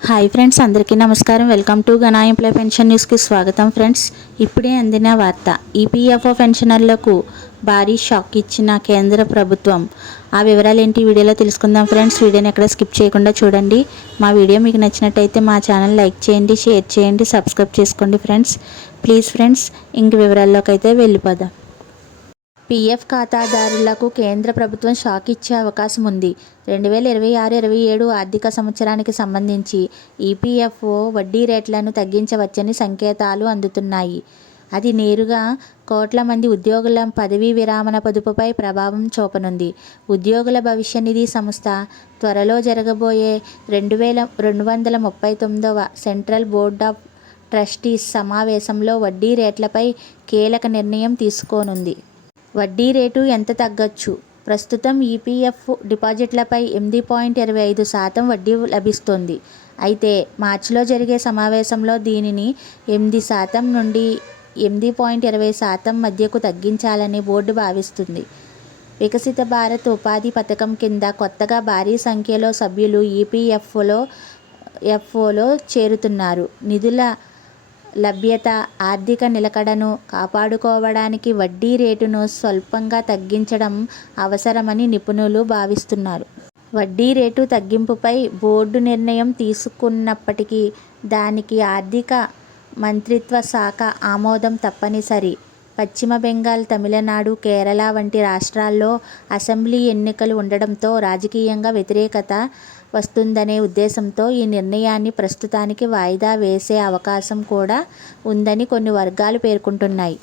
Hi friends, అందరికీ నమస్కారం. Welcome to గనా ఎంప్లాయ్ పెన్షన్ న్యూస్కి స్వాగతం. ఫ్రెండ్స్, ఇప్పుడే అందిన వార్త. ఈపీఎఫ్ఓ పెన్షనర్లకు భారీ షాక్ ఇచ్చిన కేంద్ర ప్రభుత్వం. ఆ వివరాలు ఏంటి వీడియోలో తెలుసుకుందాం. ఫ్రెండ్స్, వీడియోని ఎక్కడ స్కిప్ చేయకుండా చూడండి. మా వీడియో మీకు నచ్చినట్టయితే మా ఛానల్ లైక్ చేయండి, షేర్ చేయండి, సబ్స్క్రైబ్ చేసుకోండి. ఫ్రెండ్స్, ప్లీజ్ ఫ్రెండ్స్, ఇంక వివరాల్లోకి అయితే వెళ్ళిపోదాం. పీఎఫ్ ఖాతాదారులకు కేంద్ర ప్రభుత్వం షాక్ ఇచ్చే అవకాశం ఉంది. 2026-27 ఆర్థిక సంవత్సరానికి సంబంధించి ఈపీఎఫ్ఓ వడ్డీ రేట్లను తగ్గించవచ్చని సంకేతాలు అందుతున్నాయి. అది నేరుగా కోట్ల మంది ఉద్యోగుల పదవీ విరమణ పొదుపుపై ప్రభావం చూపనుంది. ఉద్యోగుల భవిష్య నిధి సంస్థ త్వరలో జరగబోయే 2239వ సెంట్రల్ బోర్డ్ ఆఫ్ ట్రస్టీస్ సమావేశంలో వడ్డీ రేట్లపై కీలక నిర్ణయం తీసుకోనుంది. వడ్డీ రేటు ఎంత తగ్గొచ్చు? ప్రస్తుతం ఈపీఎఫ్ డిపాజిట్లపై 8.25% వడ్డీ లభిస్తోంది. అయితే మార్చిలో జరిగే సమావేశంలో దీనిని 8% నుండి 8.20% మధ్యకు తగ్గించాలని బోర్డు భావిస్తుంది. వికసిత భారత్ ఉపాధి పథకం కింద కొత్తగా భారీ సంఖ్యలో సభ్యులు ఈపీఎఫ్ఓలో చేరుతున్నారు. నిధుల లభ్యత, ఆర్థిక నిలకడను కాపాడుకోవడానికి వడ్డీ రేటును స్వల్పంగా తగ్గించడం అవసరమని నిపుణులు భావిస్తున్నారు. వడ్డీ రేటు తగ్గింపుపై బోర్డు నిర్ణయం తీసుకున్నప్పటికీ దానికి ఆర్థిక మంత్రిత్వ శాఖ ఆమోదం తప్పనిసరి. పశ్చిమ బెంగాల్, తమిళనాడు, కేరళ వంటి రాష్ట్రాల్లో అసెంబ్లీ ఎన్నికలు ఉండడంతో రాజకీయంగా వ్యతిరేకత వస్తుందనే ఉద్దేశంతో ఈ నిర్ణయాన్ని ప్రస్తుతానికి వాయిదా వేసే అవకాశం కూడా ఉందని కొన్ని వర్గాలు పేర్కొంటున్నాయి.